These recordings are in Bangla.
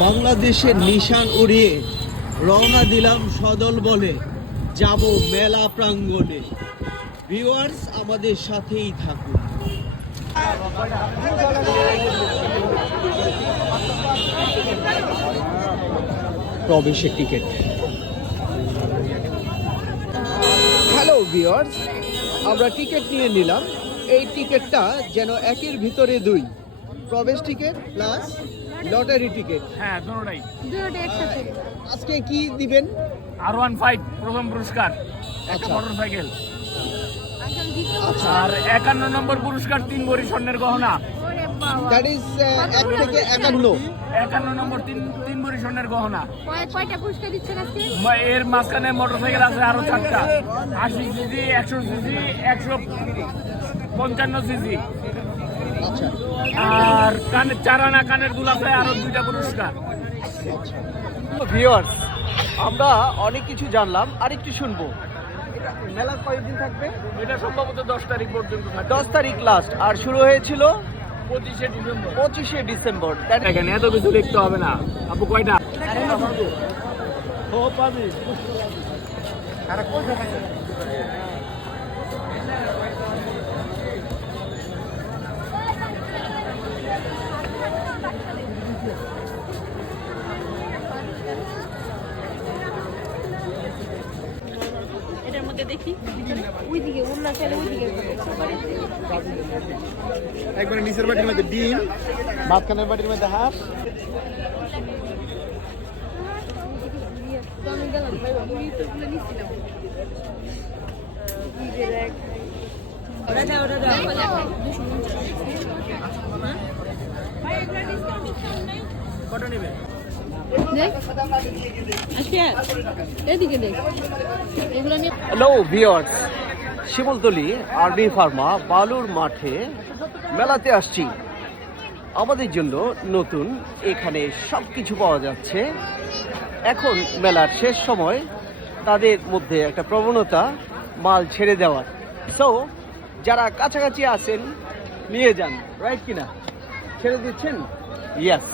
বাংলাদেশের নিশান উড়িয়ে রওনা দিলাম সদল বলে, যাব মেলা প্রাঙ্গণে। ভিউয়ার্স, আমাদের সাথেই থাকুন। প্রবেশের টিকিট। হ্যালো ভিউয়ার্স, আমরা টিকিট নিয়ে নিলাম। এই টিকিটটা যেন একের ভিতরে দুই, প্রবেশ টিকিট প্লাস লটারি টিকিট। হ্যাঁ, দুটোটাই একসাথে। আজকে কি দিবেন? R15 প্রথম পুরস্কার, একটা আচ্ছা। মোটরসাইকেল। আচ্ছা, আর 51 নম্বর পুরস্কার 3 ভরি স্বর্ণের গহনা। দ্যাট ইজ 1 থেকে 51। 51 নম্বর 3 ভরি স্বর্ণের গহনা। কয়টা পুরস্কার দিচ্ছেন আজকে? এর মাঝখানে মোটরসাইকেল আছে আরো 4টা, 80 সিসি, 100 সিসি, 155 সিসি। আচ্ছা, আর কানের চারানা কানের দুল আছে আরো 2টা পুরস্কার। ভিউয়ার্স, আমরা অনেক কিছু জানলাম, আর একটু শুনবো। এটা মেলা কয়েকদিন থাকবে? এটা সম্ভবত 10 তারিখ পর্যন্ত থাকবে। 10 তারিখ লাস্ট, আর শুরু হয়েছিল 25শে ডিসেম্বর। 25শে ডিসেম্বর। এখানে এত কিছু লিখতে হবে না। আপু কয়টা? এটার মধ্যে দেখি ওইদিকে অন্য সাইডে ওইদিকে একবারে নিচের বাটির মধ্যে ডিম, মাঝখানের বাটির মধ্যে হাঁস। আমি গেলাম ভাই আমি তো গুলো নিছিলাম ওটা দাও কটা নেবে? এদিকে দেখ এগুলো নিয়ে। হ্যালো ভিউয়ার্স, শিমুলতলি আরবি ফার্মা বালুর মাঠে মেলাতে আসছি। আমাদের জন্য নতুন, এখানে সব কিছু পাওয়া যাচ্ছে। এখন মেলার শেষ সময়, তাদের মধ্যে একটা প্রবণতা মাল ছেড়ে দেওয়ার। সো যারা কাছাকাছি আছেন নিয়ে যান, রাইট কিনা? ছেড়ে দিচ্ছেন? ইয়েস,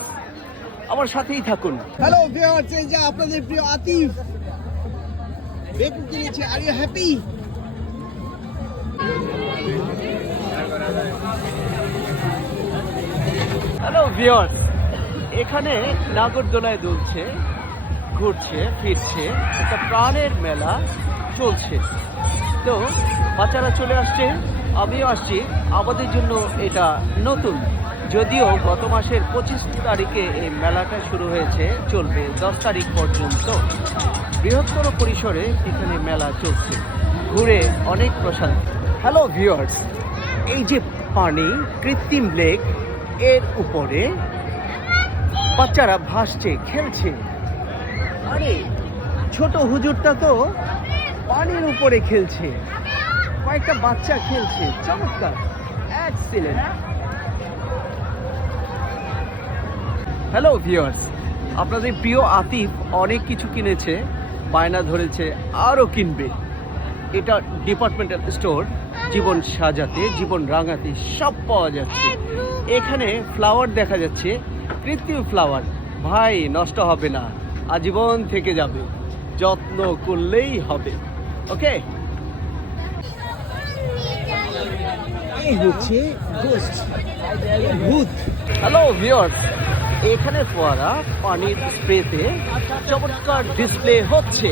আমার সাথেই থাকুন। হ্যালো ভিউয়ার্স, এই যে আপনাদের প্রিয় আতিফ বেকু কিনেছে। Are you happy? Hello viewers, এখানে নাগরদোলায় দুলছে, ঘুরছে ফিরছে, একটা প্রাণের মেলা চলছে। তো বাচ্চারা চলে আসছে, আমিও আসছি। আমাদের জন্য এটা নতুন, যদিও গত মাসের 25 তারিখে এই মেলাটা শুরু হয়েছে, চলবে 10 তারিখ পর্যন্ত। বৃহত্তর পরিসরে এখানে মেলা চলছে, ঘুরে অনেক প্রশান্তি। হ্যালো ভিউয়ার্স, এই যে পানি, কৃত্রিম লেক, এর উপরে বাচ্চারা ভাসছে, খেলছে। আরে ছোট হুজুরটা তো পানির উপরে খেলছে, কয়েকটা বাচ্চা খেলছে, চমৎকার, এক্সিলেন্ট। হ্যালো ভিউয়ার্স, আপনাদের প্রিয় আতিফ অনেক কিছু কিনেছে, বায়না ধরেছে আরও কিনবে। এটা ডিপার্টমেন্টাল স্টোর, জীবন সাজাতে, জীবন রাঙাতে সব পাওয়া যাচ্ছে। এখানে ফ্লাওয়ার দেখা যাচ্ছে, কৃত্রিম ফ্লাওয়ার। ভাই, নষ্ট হবে না, আজীবন থেকে যাবে, যত্ন করলেই হবে। ওকে, এই হচ্ছে গোস্ট, ভূত। হ্যালো ভিউয়ার্স, এখানে ফোয়ারা পানির স্প্রেতে চমৎকার ডিসপ্লে হচ্ছে।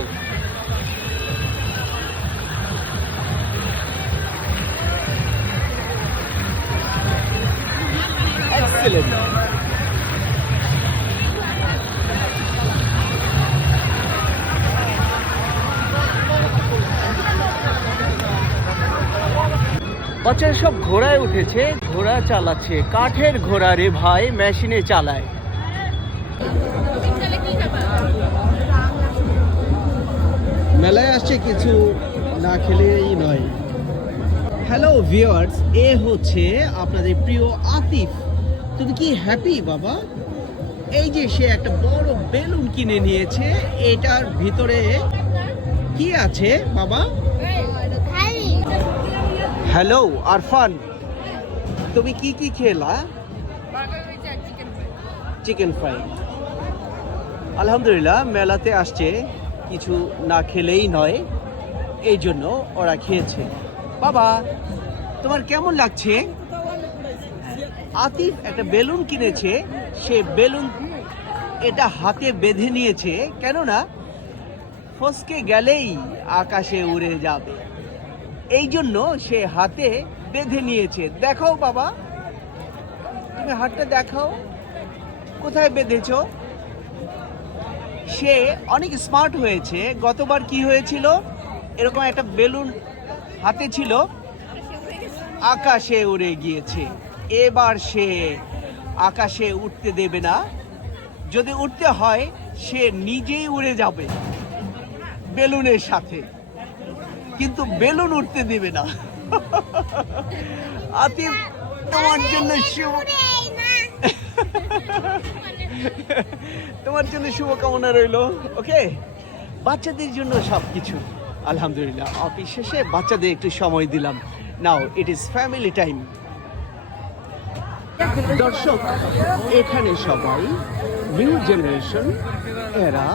এক্সেলেন্ট। বাচ্চারা সব ঘোড়ায় উঠেছে, ঘোড়া চালাচ্ছে, কাঠের ঘোড়া রে ভাই, মেশিনে চালায়। মেলায় আসছে, কিছু না খেলেই নয়। হ্যালো ভিউয়ার্স, এ হচ্ছে আপনাদের প্রিয় আতিফ। তুমি কি হ্যাপি বাবা? এই যে সে একটা বড় বেলুন কিনে নিয়েছে, এটার ভিতরে কি আছে বাবা? হ্যালো আরফান, তুমি কি কি খেলা? Chicken fry. আলহামদুলিল্লাহ মেলাতে আসছে, কিছু না খেলেই নয়, এই জন্য ওরা খেয়েছে। বাবা, তোমার কেমন লাগছে? আতিফ একটা বেলুন কিনেছে, সে বেলুন এটা হাতে বেঁধে নিয়েছে, কেননা ফসকে গেলেই আকাশে উড়ে যাবে, এই জন্য সে হাতে বেঁধে নিয়েছে। দেখাও বাবা, তুমি হাতটা দেখাও, কোথায় বেঁধেছো? সে অনেক স্মার্ট হয়েছে। গতবার কি হয়েছিল, এরকম একটা বেলুন হাতে ছিল, আকাশে উড়ে গিয়েছে। এবার সে আকাশে উঠতে দেবে না, যদি উঠতে হয় সে নিজেই উড়ে যাবে বেলুনের সাথে, কিন্তু বেলুন উঠতে দেবে না। আতিফ, তোমার জন্য তোমার জন্য শুভকামনা রইল। ওকে, বাচ্চাদের জন্য সবকিছু আলহামদুলিল্লাহ। অফিস শেষে বাচ্চাদের একটু সময় দিলাম। নাও ইট ইজ ফ্যামিলি টাইম। দর্শক, এখানে সবাই নিউ জেনারেশন, এরা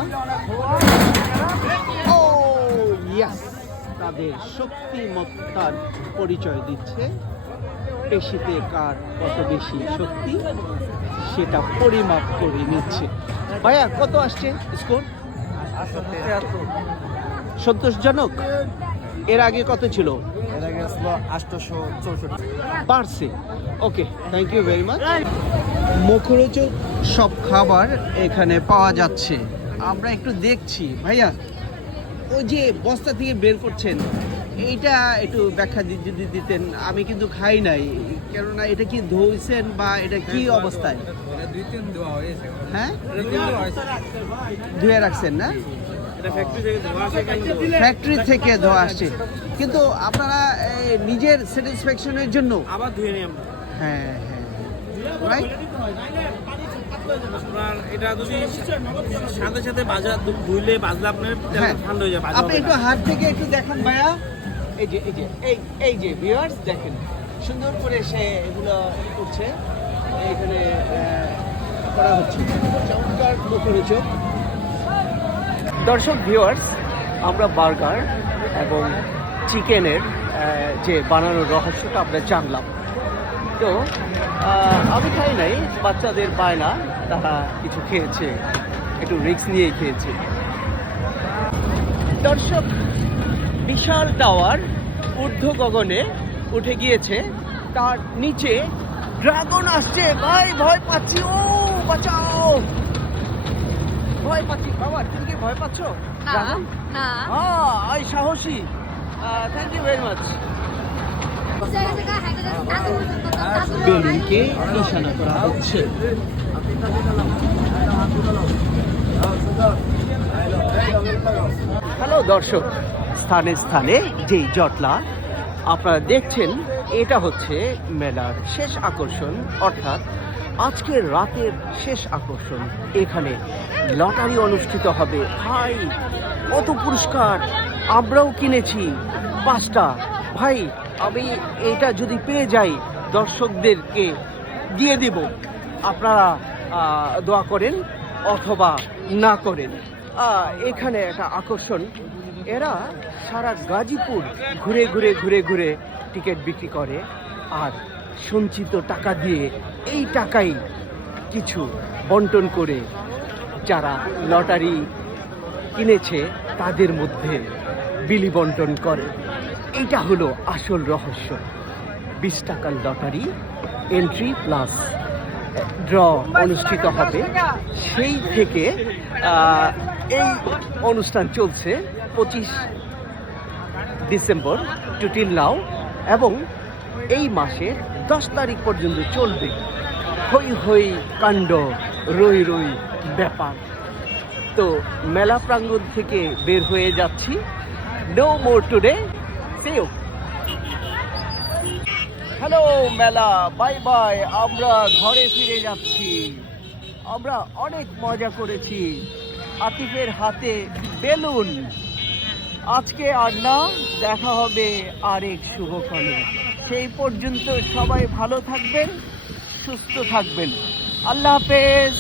তাদের শক্তিমত্তার পরিচয় দিচ্ছে। পেশিতে কার কত বেশি শক্তি সেটা পরিমাপ করে নিচ্ছে। ভাইয়া, কত আসছে স্কোর? সন্তোষজনক। এর আগে কত ছিল? এর আগে ছিল 864। পারছে। ওকে, থ্যাংক ইউ ভেরি মাচ। মুখরোচক সব খাবার এখানে পাওয়া যাচ্ছে। আমরা একটু দেখছি। ভাইয়া, ওই যে বস্তা থেকে বের করছেন, এইটা একটু ব্যাখ্যা যদি দিতেন। আমি কিন্তু খাই নাই, কেননা এটা কি ধুইছেন বা এটা কি অবস্থায়? হ্যাঁ, ধুয়ে রাখছেন না? ফ্যাক্টরি থেকে ধোয়া আসছে, কিন্তু আপনারা নিজের স্যাটিসফ্যাকশনের জন্য আবার ধুয়ে নিই আমরা। হ্যাঁ হ্যাঁ, রাইট। আপনার এটা যদি সাথে সাথে বাজার ধুইলে বাজলে আপনার হ্যাঁ, ঠান্ডা হয়ে যাবে। আপনি একটু হাত থেকে একটু দেখান ভাইয়া। এই যে এই যে এই যে ভিউয়ার্স দেখেন, সুন্দর করে সে এগুলো করছে, এখানে করা হচ্ছে। চমৎকার মুখরোচক। দর্শক ভিউয়ার্স, আমরা বার্গার এবং চিকেনের যে বানানোর রহস্যটা আমরা জানলাম। তো আমি খাই নাই, বাচ্চাদের বায়না, তারা কিছু খেয়েছে, একটু রিস্ক নিয়ে খেয়েছে। দর্শক, বিশাল টাওয়ার ঊর্ধ্ব গগনে উঠে গিয়েছে, তার নিচে ড্রাগন আসছে। ভাই, ভয় পাচ্ছি, ও বাঁচাও, ভয় পাচ্ছি। বাবা, তুমি কি ভয় পাচ্ছ? না, আই সাহসী। Thank you very much. বেলুনকে নিশানা করা হচ্ছে। হ্যালো দর্শক, স্থানে স্থানে যেই জটলা আপনারা দেখছেন, এটা হচ্ছে মেলার শেষ আকর্ষণ, অর্থাৎ আজকের রাতের শেষ আকর্ষণ। এখানে লটারি অনুষ্ঠিত হবে। ভাই, কত পুরস্কার! আমরাও কিনেছি 5টা। ভাই, আমি এটা যদি পেয়ে যাই দর্শকদেরকে দিয়ে দেব। আপনারা দোয়া করেন অথবা না করেন। এখানে একটা আকর্ষণ, এরা সারা গাজীপুর ঘুরে ঘুরে ঘুরে ঘুরে টিকিট বিক্রি করে, আর সঞ্চিত টাকা দিয়ে এই টাকাই কিছু বন্টন করে যারা লটারি কিনেছে তাদের মধ্যে বিলি বন্টন করে। এটা হলো আসল রহস্য। 20 টাকার লটারি, এন্ট্রি প্লাস ড্র অনুষ্ঠিত হবে। সেই থেকে এই অনুষ্ঠান চলছে 25 ডিসেম্বর টু টিল নাও, এবং এই মাসের 10 তারিখ পর্যন্ত চলবে। হই হই কাণ্ড, রই রই ব্যাপার। তো মেলা প্রাঙ্গণ থেকে বের হয়ে যাচ্ছি। No more today, see you. Hello মেলা, বাই বাই। আমরা ঘরে ফিরে যাচ্ছি। আমরা অনেক মজা করেছি। আতিফের হাতে বেলুন। আজকে আর না, দেখা হবে আরেক শুভক্ষণে। সেই পর্যন্ত সবাই ভালো থাকবেন, সুস্থ থাকবেন। আল্লাহ হাফেজ।